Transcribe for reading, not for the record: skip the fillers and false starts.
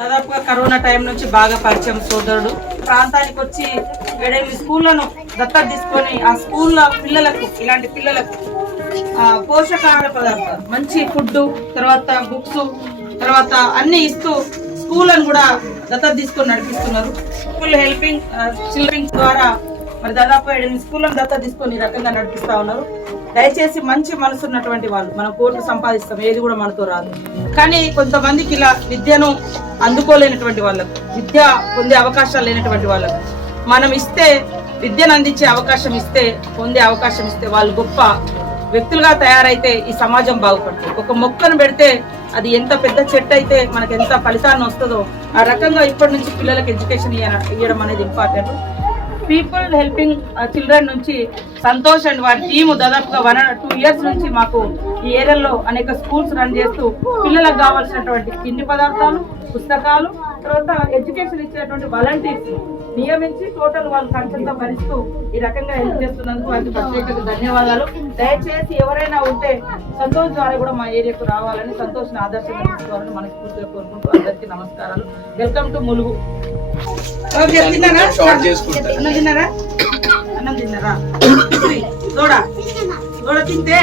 దాదాపుగా corona time నుంచి బాగా పరిచయం సోదరుడు ప్రాంతానికి వచ్చి 7 స్కూళ్లను దత్తత తీసుకొని ఆ స్కూల్లో పిల్లలకు ఇలాంటి పిల్లలకు పోషకాహార పదార్థాలు మంచి ఫుడ్ తర్వాత బుక్స్ తర్వాత అన్ని ఇస్తూ స్కూళ్ళను కూడా దత్తత తీసుకొని నడిపిస్తున్నారు. స్కూల్ హెల్పింగ్ చిల్డ్రన్స్ ద్వారా మరి దాదాపు 7 స్కూళ్ళను దత్తత తీసుకొని ఈ రకంగా నడిపిస్తా ఉన్నారు. దయచేసి మంచి మనసు ఉన్నటువంటి వాళ్ళు మనం కోట్లు సంపాదిస్తాం, ఏది కూడా మనతో రాదు. కానీ కొంతమందికి ఇలా విద్యను అందుకోలేనటువంటి వాళ్ళకు, విద్య పొందే అవకాశాలు లేనటువంటి వాళ్ళకు మనం ఇస్తే, విద్యను అందించే అవకాశం ఇస్తే, పొందే అవకాశం ఇస్తే వాళ్ళు గొప్ప వ్యక్తులుగా తయారైతే ఈ సమాజం బాగుపడుతుంది. ఒక మొక్కను పెడితే అది ఎంత పెద్ద చెట్టు అయితే మనకు ఎంత ఫలితాన్ని వస్తుందో ఆ రకంగా ఇప్పటి నుంచి పిల్లలకు ఎడ్యుకేషన్ ఇవ్వడం అనేది ఇంపార్టెంట్. పీపుల్ హెల్పింగ్ చిల్డ్రన్ నుంచి సంతోష్ అండ్ వారి టీము దాదాపుగా 1-2 ఇయర్స్ నుంచి మాకు ఈ ఏరియాలో అనేక స్కూల్స్ రన్ చేస్తూ పిల్లలకు కావాల్సినటువంటి తిండి పదార్థాలు, పుస్తకాలు, తర్వాత ఎడ్యుకేషన్ ఇచ్చేటువంటి వాలంటీర్స్ నియమించి టోటల్ వాళ్ళు ఖర్చంతా భరిస్తూ ఈ రకంగా హెల్ప్ చేస్తున్నందుకు వారికి ప్రత్యేకంగా ధన్యవాదాలు. దయచేసి ఎవరైనా ఉంటే సంతోష్ ద్వారా కూడా మా ఏరియాకు రావాలని, సంతోష్ని ఆదర్శంగా తీసుకోవాలని మనస్ఫూర్తిగా కోరుకుంటూ అందరికీ నమస్కారాలు. Welcome to Mulugu. అన్నం తిన్నారా? దూడ తింటే